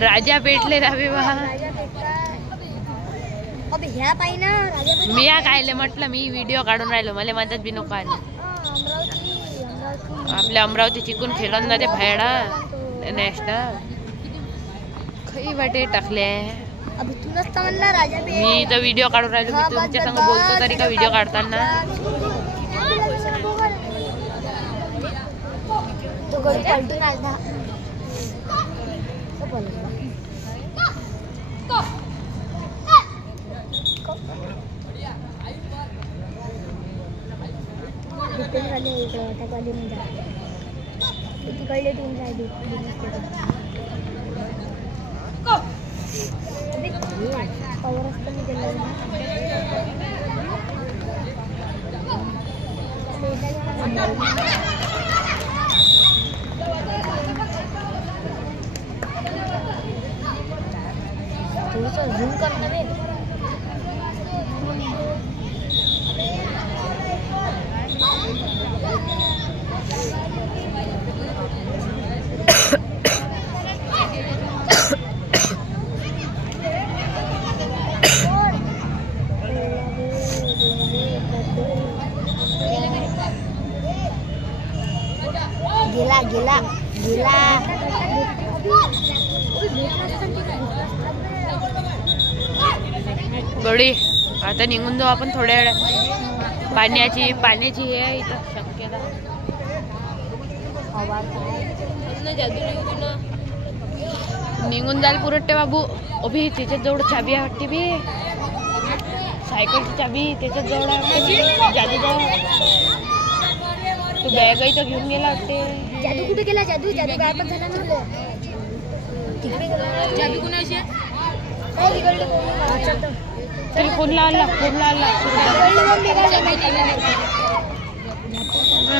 राजा पेटले रावे बा मी या कायले म्हटलं मी व्हिडिओ काढून राहिलो मला मदत बी नको आली आपल्या अमरावती चिकून खेळून ना ते भायडा नॅशनल खई वाटे टाकले मी तर व्हिडिओ काढून राहिलो मी तुमच्या संग बोलतो तरी का व्हिडिओ काढताना झूम करना है गिला गिला गिला गडी आता निघून जाऊ आपण थोड्या वेळात पाण्याची हे आहे इथं शक्यता निघून जाल पुरट्टे बाबू अभि त्याच्यात जवळ चाबी आहे वाटते बी सायकलची चाबी त्याच्यात जवळ आहे जादू जवळ तू बॅगही तर घेऊन गेला वाटते जादू कुठे गेला जादू जादू गायब झाला ना तिकडे गेला जादू कुणाशी फोन लावला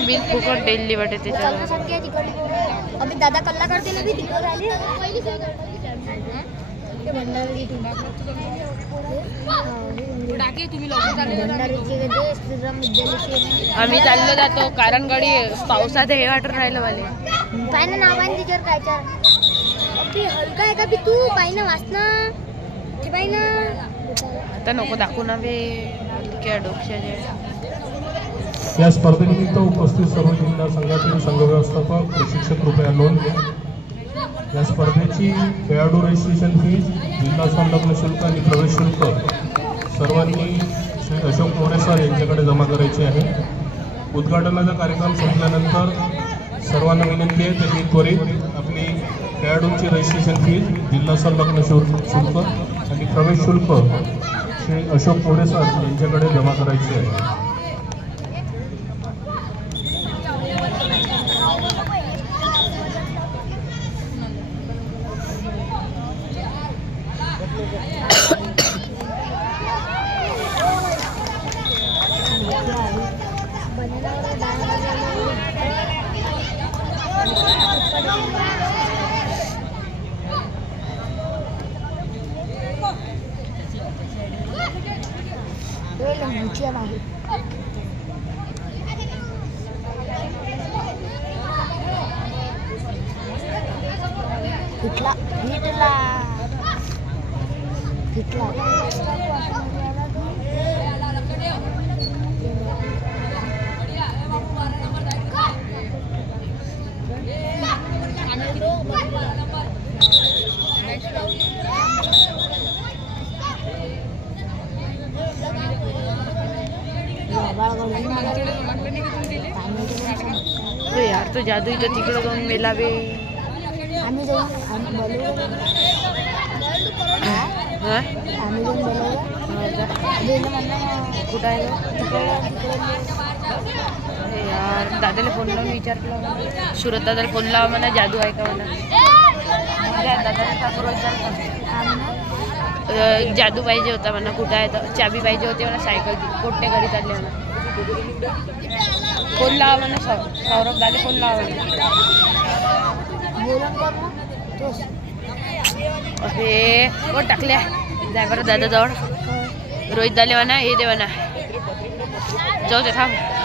बिल फुकट दिल्ली वाटे त्याच्यावर अभी दादा कल्ला करते ना भी तिकडे आले ते भंडारी आम्ही चाललो जातो कारण गडी पावसात हे वाटून राहिलं मला काय ना नावाने तिच्यावर कायच्या अभी हलका आहे का बी तू पाय ना वाचना ते पाय ना आता नको दाखवू ना बे हलक्या डोक्याचे या स्पर्धेनिमित्त उपस्थित सर्व जिल्हा संघातील संघ व्यवस्थापक प्रशिक्षक कृपया नोंद घ्या या स्पर्धेची खेळाडू रजिस्ट्रेशन फीज जिल्हा संलग्न शुल्क आणि प्रवेश शुल्क सर्वांनी श्री अशोक मोरे सर यांच्याकडे जमा करायचे आहे उद्घाटनाचा कार्यक्रम संपल्यानंतर सर्वांना विनंती आहे त्यांनी त्वरित आपली खेळाडूंची रजिस्ट्रेशन फीज जिल्हा संलग्न शुल्क आणि प्रवेश शुल्क श्री अशोक मोरे सर यांच्याकडे जमा करायचे आहे यार तो जादू इथं तिकडं जाऊन मेला बे आम्ही जाऊन कुठं आहे यार दादाला फोन लावून विचारलं सुरत दादाला फोन लावा म्हणा जादू आहे का म्हणा दादाला जादू पाहिजे होता म्हणा कुठं आहे तर चाबी पाहिजे होती म्हणा सायकल कोट्टे घरी चालले म्हणा फोन लावा म्हणा सौरभ दादा फोन लावा अरे कोण टाकल्या जाय बरं दादा जवळ रोहित दाले म्हणा हे दे म्हणा जाऊ दे थांब